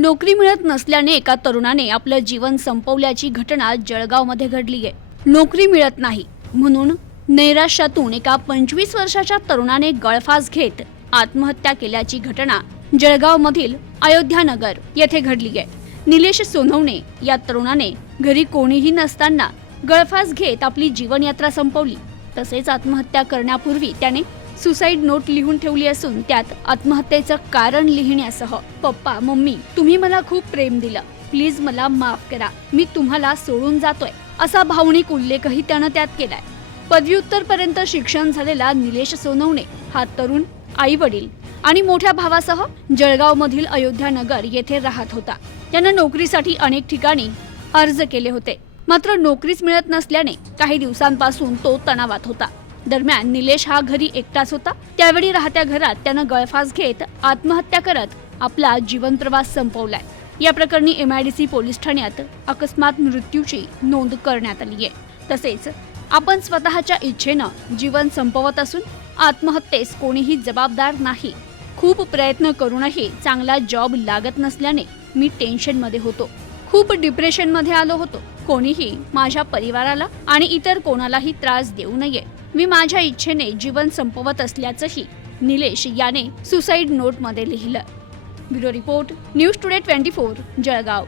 नोकरी मिळत नसल्याने एका तरुणाने आपलं जीवन संपवल्याची घटना जळगावमध्ये घडली आहे. नोकरी मिळत नाही. म्हणून नैराश्यातून एका पंचवीस वर्षाच्या तरुणाने गळफास घेत आत्महत्या केल्याची घटना जळगावमधील अयोध्यानगर येथे घडली आहे. निलेश सोनवणे या तरुणाने घरी कोणीही नसताना गळफास घेत आपली जीवनयात्रा संपवली. तसेच आत्महत्या करण्यापूर्वी त्याने सुसाईड नोट लिहून ठेवली असून त्यात आत्महत्येचं कारण लिहिण्यासह पप्पा मम्मी तुम्ही मला खूप प्रेम दिलं. प्लीज मला माफ करा. मी तुम्हाला सोडून जातोय. असा भावनिक उल्लेखही त्यानं त्यात केलाय. पदव्युत्तर पर्यंत शिक्षण झालेला निलेश सोनवणे हा तरुण आई वडील आणि मोठ्या भावासह जळगाव मधील अयोध्यानगर येथे राहत होता. त्यानं नोकरीसाठी अनेक ठिकाणी अर्ज केले होते. मात्र नोकरीच मिळत नसल्याने काही दिवसांपासून तो तणावात होता. दरम्यान निलेश हा घरी एकटाच होता. त्यावेळी राहत्या घरात त्यानं गळफास घेत आत्महत्या करत आपला जीवन प्रवास संपवलाय. या प्रकरणी एमआयडीसी पोलीस ठाण्यात अकस्मात मृत्यूची नोंद करण्यात आली आहे तसेच आपण स्वतःच्या इच्छेनं जीवन संपवत असून आत्महत्येस कोणीही जबाबदार नाही. खूप प्रयत्न करूनही चांगला जॉब लागत नसल्याने मी टेन्शनमध्ये होतो. खूप डिप्रेशनमध्ये आलो होतो. कोणीही माझ्या परिवाराला आणि इतर कोणालाही त्रास देऊ नये. मी माझ्या इच्छेने जीवन संपवत असल्याचंही निलेश याने सुसाईड नोटमध्ये लिहिलं. Bureau report news today twenty four Jalgaon.